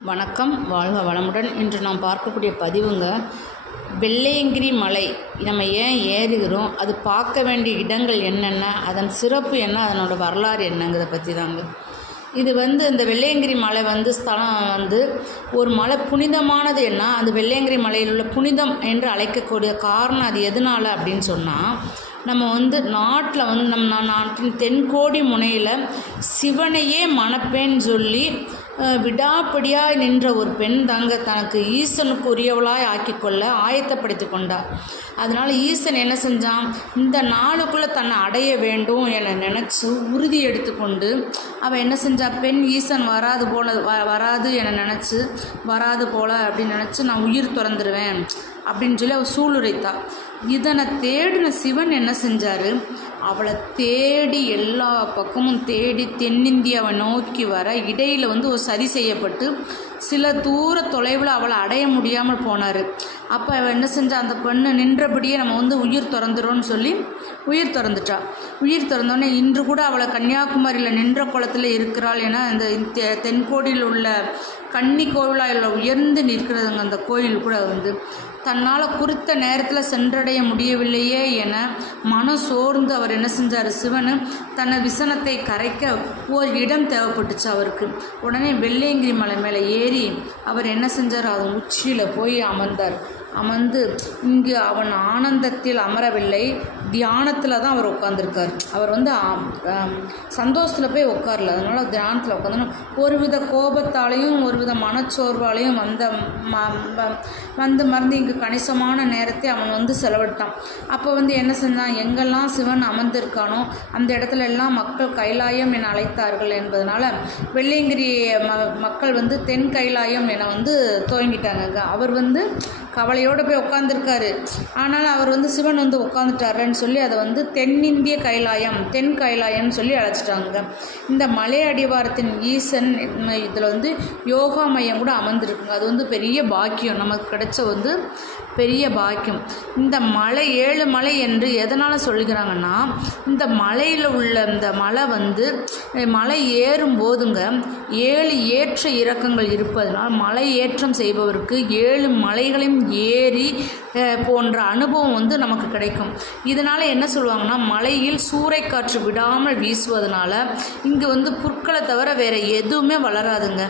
வணக்கம். வாழ்க வளமுடன். இன்று நாம் பார்க்கக்கூடிய பதிவுங்க வெள்ளையங்கிரி மலை. நம்ம ஏன் ஏறுகிறோம்? அது பார்க்க வேண்டிய இடங்கள் என்னென்ன? அதன் சிறப்பு என்ன? அதனோட வரலாறு என்னங்கிறத பற்றி தாங்க இது வந்து இந்த வெள்ளையங்கிரி மலை வந்து ஸ்தலம் வந்து ஒரு மலை புனிதமானது என்ன? அந்த வெள்ளையங்கிரி மலையில் உள்ள புனிதம் என்று அழைக்கக்கூடிய காரணம் அது எதனால் அப்படின்னு சொன்னால் நம்ம வந்து நாட்டில் வந்து நம் நாட்டின் தென்கோடி முனையில் சிவனையே மணப்பேன்னு சொல்லி அஹ், நின்ற ஒரு பெண் தாங்க தனக்கு ஈசனுக்கு உரியவளாய் ஆக்கிக்கொள்ள ஆயத்தப்படுத்தி கொண்டார் அதனால் ஈசன் என்ன செஞ்சான்? இந்த நாளுக்குள்ளே தன்னை அடைய வேண்டும் என நினச்சி உறுதி எடுத்துக்கொண்டு அவள் என்ன செஞ்சா? பெண் ஈசன் வராது போல வ வராது என நினச்சி வராது போல அப்படின்னு நினச்சி நான் உயிர் துறந்துருவேன். அப்படின்னு சொல்லி அவள் சூளுரைத்தா. இதனை தேடின சிவன் என்ன செஞ்சார்? அவளை தேடி எல்லா பக்கமும் தேடி தென்னிந்தியாவை நோக்கி வர இடையில் வந்து ஒரு சரி செய்யப்பட்டு சில தூர தொலைவில் அவளை அடைய முடியாமல் போனார். அப்போ அவள் என்ன செஞ்சா? அந்த பெண்ணு நின்றபடியே நம்ம வந்து உயிர் திறந்துடும்னு சொல்லி உயிர் திறந்துட்டா. உயிர் திறந்தோடனே இன்று கூட அவளை கன்னியாகுமரியில் நின்ற குளத்தில் இருக்கிறாள் என இந்த தெ- தென்கோடியில் உள்ள கன்னி கோவிலாயில் உயர்ந்து நிற்கிறதுங்க அந்த கோயில் கூட வந்து. தன்னால் குறித்த நேரத்தில் சென்றடைய முடியவில்லையே என மனம் சோர்ந்து அவர் என்ன செஞ்சார்? சிவன் தன்னை விசனத்தை கரைக்க ஒரு இடம் தேவைப்பட்டுச்சு அவருக்கு. உடனே வெள்ளையங்கிரி மலை மேலே ஏறி அவர் என்ன செஞ்சார்? அதன் உச்சியில் போய் அமர்ந்தார். அமர்ந்து இங்கு அவன் ஆனந்தத்தில் அமரவில்லை. தியானத்தில் தான் அவர் உட்காந்துருக்கார் அவர் வந்து சந்தோஷத்தில் போய் உட்காரல. அதனால் தியானத்தில் உட்காந்து ஒருவித கோபத்தாலையும் ஒரு வித மனச்சோர்வாலையும் வந்த ம- வந்து மருந்து இங்கு கணிசமான நேரத்தை அவன் வந்து செலவிட்டான். அப்போ வந்து என்ன செஞ்சான்? எங்கெல்லாம் சிவன் அமர்ந்திருக்கானோ அந்த இடத்துல எல்லாம் மக்கள் கைலாயம் என அழைத்தார்கள் என்பதனால் வெள்ளையங்கிரி ம மக்கள் வந்து தென் கைலாயம் என வந்து துவங்கிட்டாங்க. அவர் வந்து கவலையோடு போய் உட்காந்துருக்காரு ஆனால் அவர் வந்து சிவன் வந்து உட்காந்துட்டாருன்னு சொல்லி அதை வந்து தென்னிந்திய கைலாயம் தென் கைலாயம்னு சொல்லி அழைச்சிட்டாங்க இந்த மலை அடிவாரத்தின் ஈசன் இதில் வந்து யோகா மையம் கூட அமர்ந்திருக்குங்க. அது வந்து பெரிய பாக்கியம். நமக்கு கிடைச்ச வந்து பெரிய பாக்கியம். இந்த மலை ஏழு மலை என்று எதனால் சொல்லுகிறாங்கன்னா இந்த மலையில் உள்ள இந்த மலை வந்து மலை ஏறும் போதுங்க ஏழு ஏற்ற இறக்கங்கள் இருப்பதனால் மலை ஏற்றம் செய்பவருக்கு ஏழு மலைகளையும் ஏறி போன்ற அனுபவம் வந்து நமக்கு கிடைக்கும். இதனால் என்ன சொல்லுவாங்கன்னா மலையில் சூறைக்காற்று விடாமல் வீசுவதனால இங்கே வந்து புற்களை தவிர வேறு எதுவுமே வளராதுங்க.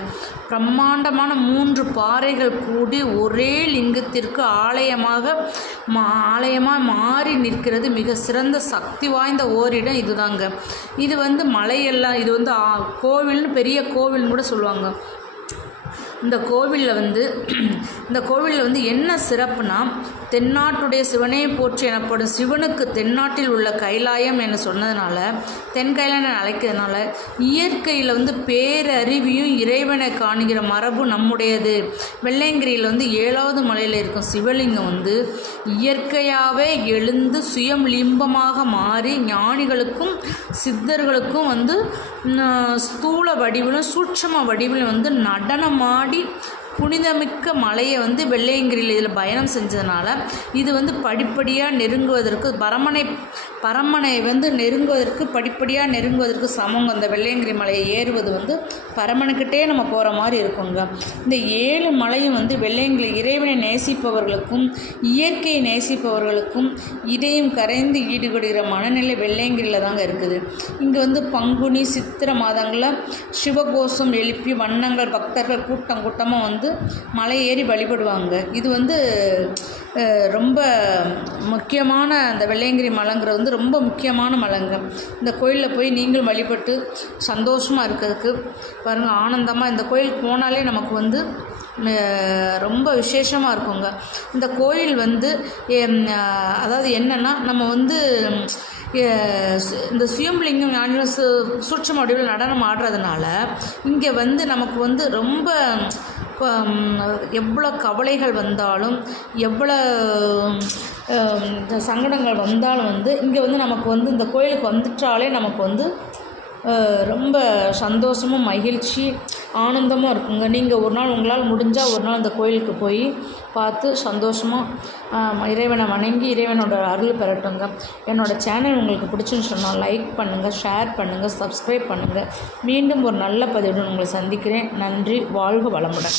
பிரம்மாண்டமான மூன்று பாறைகள் கூடி ஒரே லிங்கத்திற்கு ஆலயமாக மா ஆலயமாக மாறி நிற்கிறது. மிக சிறந்த சக்தி வாய்ந்த ஓரிடம் இதுதாங்க. இது வந்து மலையெல்லாம் இது வந்து ஆ- கோவில்னு பெரிய கோவில்னு கூட சொல்லுவாங்க. இந்த கோவிலில் வந்து இந்த கோவிலில் வந்து என்ன சிறப்புனா தென்னாட்டுடைய சிவனே போற்றி எனப்படும் சிவனுக்கு தென்னாட்டில் உள்ள கைலாயம் என சொன்னதுனால தென் கைலாயம் அழைக்கிறதுனால இயற்கையில் வந்து பேரறிவியும் இறைவனை காணுகிற மரபு நம்முடையது. வெள்ளையங்கிரியில் வந்து ஏழாவது மலையில் இருக்கும் சிவலிங்கம் வந்து இயற்கையாகவே எழுந்து சுயம் லிம்பமாக மாறி ஞானிகளுக்கும் சித்தர்களுக்கும் வந்து ஸ்தூல வடிவிலும் சூட்சம வடிவிலும் வந்து body புனிதமிக்க மலையை வந்து வெள்ளையங்கிரியில் இதில் பயணம் செஞ்சதுனால இது வந்து படிப்படியாக நெருங்குவதற்கு பரமனை பரமனை வந்து நெருங்குவதற்கு படிப்படியாக நெருங்குவதற்கு சமம். அந்த வெள்ளையங்கிரி மலையை ஏறுவது வந்து பரமனுக்கிட்டே நம்ம போகிற மாதிரி இருக்குங்க. இந்த ஏழு மலையும் வந்து வெள்ளையங்கிரி இறைவனை நேசிப்பவர்களுக்கும் இயற்கையை நேசிப்பவர்களுக்கும் இதையும் கரைந்து ஈடுபடுகிற மனநிலை வெள்ளையங்கிரியில் தாங்க இருக்குது. இங்கே வந்து பங்குனி சித்திர மாதங்களில் சிவகோஷம் எழுப்பி வண்ணங்கள் பக்தர்கள் கூட்டம் கூட்டமாக வந்து வந்து மலை ஏறி வழிபடுவாங்க. இது வந்து ரொம்ப முக்கியமான அந்த வெள்ளையங்கிரி மலைங்கிறது வந்து ரொம்ப முக்கியமான மலைங்க. இந்த கோயிலில் போய் நீங்களும் வழிபட்டு சந்தோஷமாக இருக்கிறதுக்கு பாருங்கள் ஆனந்தமாக இந்த கோயிலுக்கு போனாலே நமக்கு வந்து ரொம்ப விசேஷமாக இருக்குங்க. இந்த கோயில் வந்து அதாவது என்னென்னா நம்ம வந்து இந்த சுயம்பலிங்கம் ஞான சு- வடிவில் நடனம் ஆடுறதுனால இங்கே வந்து நமக்கு வந்து ரொம்ப எவ்வளோ கவலைகள் வந்தாலும் எவ்வளோ இந்த சங்கடங்கள் வந்தாலும் வந்து இங்கே வந்து நமக்கு வந்து இந்த கோயிலுக்கு வந்துட்டாலே நமக்கு வந்து ரொம்ப சந்தோஷமும் மகிழ்ச்சி ஆனந்தமாக இருக்குங்க. நீங்கள் ஒரு நாள் உங்களால் முடிஞ்சால் ஒரு நாள் அந்த கோயிலுக்கு போய் பார்த்து சந்தோஷமாக இறைவனை வணங்கி இறைவனோட அருள் பெறட்டுங்க. என்னோடய சேனல் உங்களுக்கு பிடிச்சுன்னு சொன்னால் லைக் பண்ணுங்கள் ஷேர் பண்ணுங்கள் சப்ஸ்கிரைப் பண்ணுங்கள் மீண்டும் ஒரு நல்ல பதிவுடன் உங்களை சந்திக்கிறேன். நன்றி வாழ்க வளமுடன்.